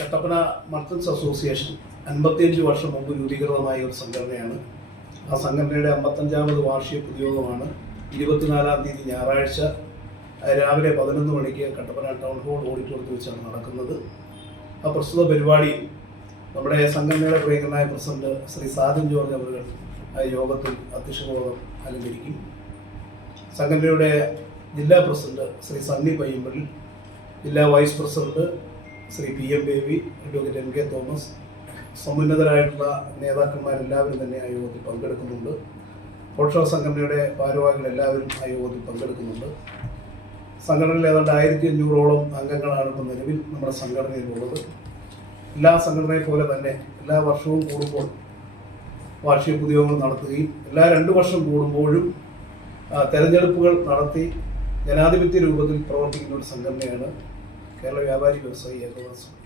Kattappana merchants association 55 വർഷം മുമ്പ് രൂപീകൃതമായ ഒരു സംഘടനയാണ്. ആ സംഘടനയുടെ 55ാമത് വാർഷിക പൊതുയോഗമാണ് 24-ാം തീയതി ഞായറാഴ്ച രാവിലെ 11 മണിക്ക് കട്ടപ്പന ടൗൺ ഹാൾ ഓഡിറ്റോറിയത്തിൽ വെച്ചാണ് നടക്കുന്നത്. ആ പ്രസ്തുത പരിപാടി നമ്മുടെ സംഘടനയുടെ പ്രിയങ്കരനായ പ്രസിഡന്റ് ശ്രീ സാജൻ ജോർജ് അവർ ആ യോഗത്തിൽ അധ്യക്ഷബോധം അലങ്കരിക്കും. സംഘടനയുടെ ജില്ലാ പ്രസിഡന്റ് ശ്രീ സണ്ണി പയ്യമ്പള്ളി, ജില്ലാ vice president Shri PM Baby, advocate MK Thomas, സമുന്നതരായിട്ടുള്ള നേതാക്കന്മാരെല്ലാവരും തന്നെ ആ യോഗത്തിൽ പങ്കെടുക്കുന്നുണ്ട്. പോഷക സംഘടനയുടെ ഭാരവാഹികൾ എല്ലാവരും ആ യോഗത്തിൽ പങ്കെടുക്കുന്നുണ്ട്. സംഘടനയിൽ ഏതാണ്ട് 1500ഓളം അംഗങ്ങളാണ് ഇപ്പോൾ നിലവിൽ നമ്മുടെ സംഘടനയിലുള്ളത്. എല്ലാ സംഘടനയെ പോലെ തന്നെ എല്ലാ വർഷവും കൂടുമ്പോൾ വാർഷിക പൊതുയോഗങ്ങൾ നടത്തുകയും എല്ലാ 2 വർഷം കൂടുമ്പോഴും തെരഞ്ഞെടുപ്പുകൾ നടത്തി ജനാധിപത്യ രൂപത്തിൽ പ്രവർത്തിക്കുന്ന ഒരു സംഘടനയാണ് കേരള വ്യാപാരി വ്യവസായി ഏകോപന സംഘം.